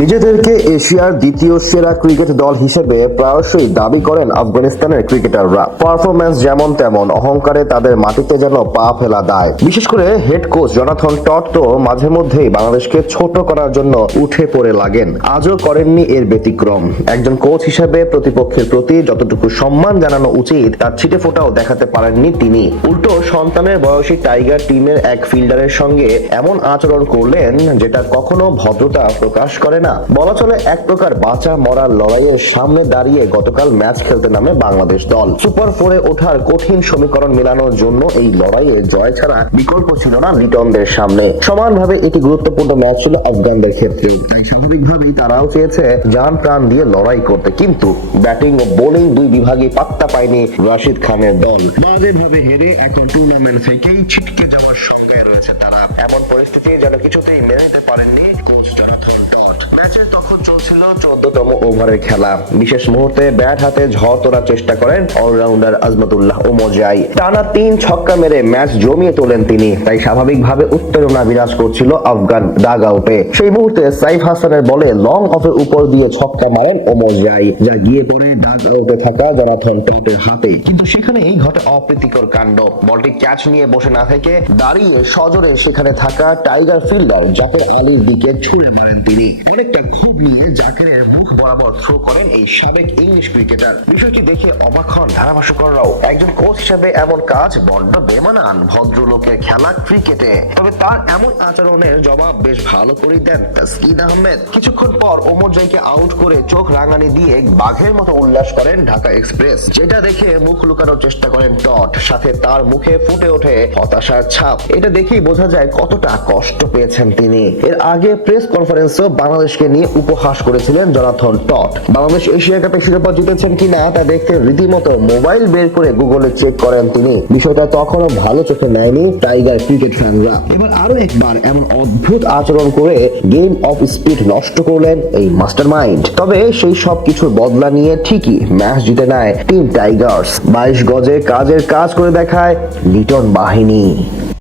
নিজেদেরকে এশিয়ার দ্বিতীয় সেরা ক্রিকেট দল হিসেবে প্রায়শই দাবি করেন আফগানিস্তানের ক্রিকেটাররা। পারফরম্যান্স যেমন তেমন, অহংকারে তাদের মাটিতে যেন পা ফেলা দায়। বিশেষ করে হেড কোচ জনাথন টট তো মাঝে মধ্যেই বাংলাদেশকে ছোট করার জন্য উঠে পড়ে লাগেন। আজও করেননি এর ব্যতিক্রম। একজন কোচ হিসেবে প্রতিপক্ষের প্রতি যতটুকু সম্মান জানানো উচিত, তার ছিটে ফোটাও দেখাতে পারেননি তিনি। উল্টো সন্তানের বয়সী টাইগার টিমের এক ফিল্ডারের সঙ্গে এমন আচরণ করলেন যেটা কখনো ভদ্রতা প্রকাশ করে না। বলা চলে, এক প্রকার বাঁচা মরার লড়াইয়ের সামনে দাঁড়িয়ে গতকাল ম্যাচ খেলতে নামে বাংলাদেশ দল। সুপার ফোরে ওঠার কঠিন সমীকরণ মেলানোর জন্য এই লড়াইয়ে জয় ছাড়া বিকল্প ছিল না লিটনদের সামনে। সমানভাবে এটি গুরুত্বপূর্ণ ম্যাচ ছিল আফগানদের ক্ষেত্রে। স্বাভাবিকভাবেই তারাও চেয়েছে জান প্রাণ দিয়ে লড়াই করতে, কিন্তু ব্যাটিং ও বোলিং দুই বিভাগে পাত্তা পায়নি রাশিদ খানের দল। বাজে ভাবে হেরে এখন টুর্নামেন্ট থেকেই ছিটকে যাওয়ার সংখ্যায় রয়েছে তারা। এমন পরিস্থিতি যেন কিছুতেই মেনে চোদ্দতম ওভারের খেলা। বিশেষ মুহূর্তে ব্যাট হাতে ঝড় তোলার চেষ্টা করেন অলরাউন্ডার আজমতুল্লাহ ওমরজাই টানা তিন ছক্কা মেরে ম্যাচ জমিয়ে তোলেন তিনি। তাই স্বাভাবিকভাবে উত্তেজনা বিরাজ করছিল আফগান ডাগ আউটে সেই মুহূর্তে সাইফ হাসানের বলে লং অফের উপর দিয়ে ছক্কা মারেন ওমরজাই যা গিয়ে পড়ে ডাগ আউটে থাকা জনাথন টটের হাতে। কিন্তু সেখানেই ঘটে অপ্রীতিকর কাণ্ড। বলটি ক্যাচ নিয়ে বসে না থেকে দাঁড়িয়ে সজোরে সেখানে থাকা টাইগার ফিল্ডার জাফর আলীর দিকে ছুড়ে মারেন তিনি। অনেকটা খুব নিয়ে জাকেরের মুখ বরাবর থ্রো করেন এই সাবেক ইংলিশ ক্রিকেটার বিষয়টি দেখে অবাক হন ধারাভাষ্যকররাও। একজন কোচ হিসেবে এমন কাজ বড্ড বেমানান ভদ্রলোকের খেলা ক্রিকেটে। তবে তার এমন আচরণের জবাব বেশ ভালো করে দেন তাসকিন আহমেদ। কিছুক্ষণ পর ওমর জয়কে আউট করে চোখ রাঙানি দিয়ে বাঘের মতো উল্লাস করেন ঢাকা এক্সপ্রেস যেটা দেখে মুখ লুকানোর চেষ্টা করেন টট। সাথে তার মুখে ফুটে ওঠে হতাশার ছাপ। এটা দেখেই বোঝা যায় কতটা কষ্ট পেয়েছেন তিনি। এর আগে প্রেস কনফারেন্সেও বাংলাদেশকে নিয়ে উপহাস করেছিলেন জনাথন টট। বাংলাদেশ এশিয়া কাপে শিরোপা জিতেছেন কিনা তা দেখতে রীতিমতো মোবাইল বের করে গুগলে চেক করেন তিনি। বিষয়টা তখনও ভালো চোখে নেয়নি টাইগার ক্রিকেট ফ্যানরা। এবার আরও একবার এমন অদ্ভুত আচরণ করে গেম অফ স্পিড নষ্ট করলেন এই মাস্টার মাইন্ড তবে সেই সব কিছুর বদলা নিয়ে ঠিকই ম্যাচ জিতে নেয় টিম টাইগার্স। বাইশ গজে কাজের কাজ করে দেখায় লিটন বাহিনী।